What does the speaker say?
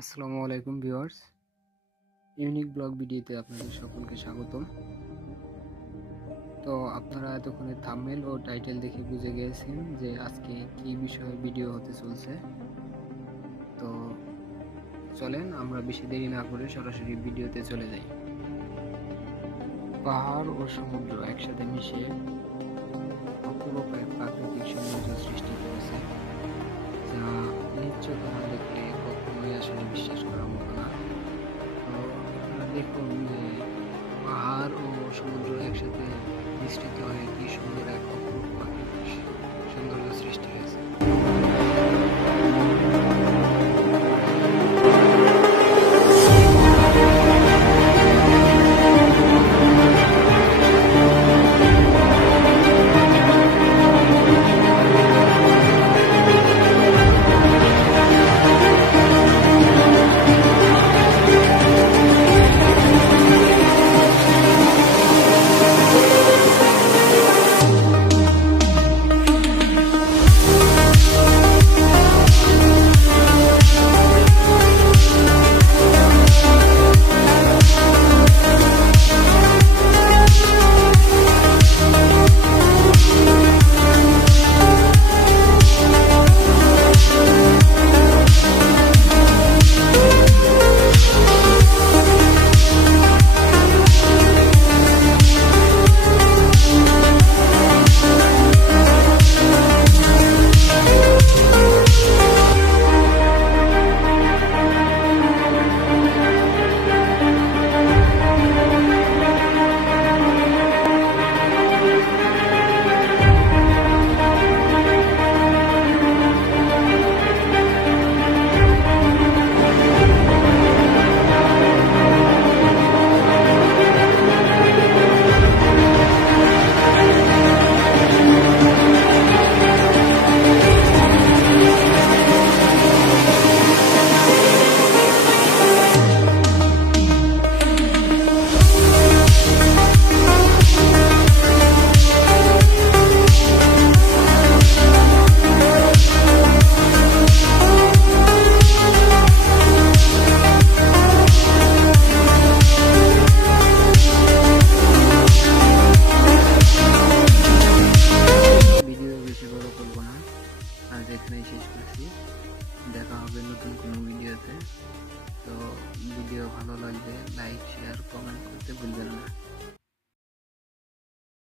আসসালামু আলাইকুম viewers, unique blog ভিডিওতে আপনাদের সকলকে স্বাগতম। তো আপনারা এতক্ষণে থাম্বনেল ও টাইটেল দেখে বুঝে গিয়েছেন যে আজকে কি বিষয়ে ভিডিও হতে চলছে। তো চলেন আমরা বেশি দেরি না করে সরাসরি ভিডিওতে চলে যাই। পাহাড় ও সমুদ্র একসাথে মিশে অপূর্ব এক প্রাকৃতিক সৌন্দর্য সৃষ্টি করেছে, যা নিজ চোখে না দেখলে কখনোই আসলে বিশ্বাস করার মতো না। তো আপনারা দেখুন যে পাহাড় ও সমুদ্র একসাথে মিশ্রিত হয়ে কি সুন্দর এক